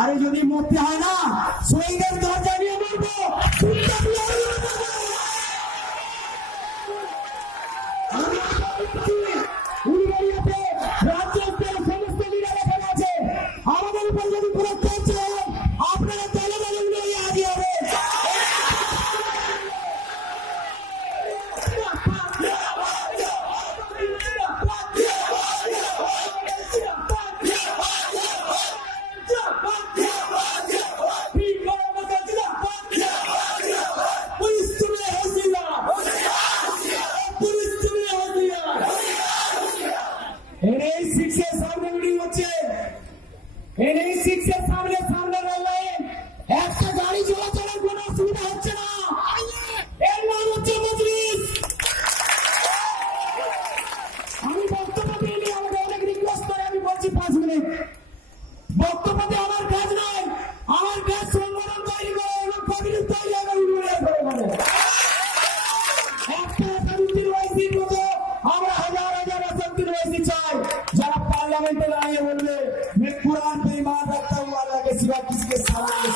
আরে যদি মরতে হয় না শহীদের দরজা নিয়ে মরবো। রাজ্যের সমস্ত লিডার এখানে আছে, আমাদের উপর যদি কোনো করছে আপনারা দলে দলে নিয়ে আগে হবে। একটা গাড়ি চলাচলের কোন অসুবিধা হচ্ছে না, এর নাম হচ্ছে মজলিস। আমি বক্তব্য দিইনি, আমাকে অনেক রিকোয়েস্ট করে আমি বলছি 5 মিনিট বক্তব্যতে। আমার কাজ নয়, আমার কাজ সংগঠন তৈরি করে এবং কমিটি তৈরি করে একটা আসাদুদ্দিন ওয়াইসির মতো আমরা হাজার হাজার আসাদুদ্দিন ওয়াইসি চাই, যারা পার্লামেন্টে দাঁড়িয়ে বলবে मैं कुरान पे ईमान रखता हूँ, अल्लाह के सिवा किसके सामने।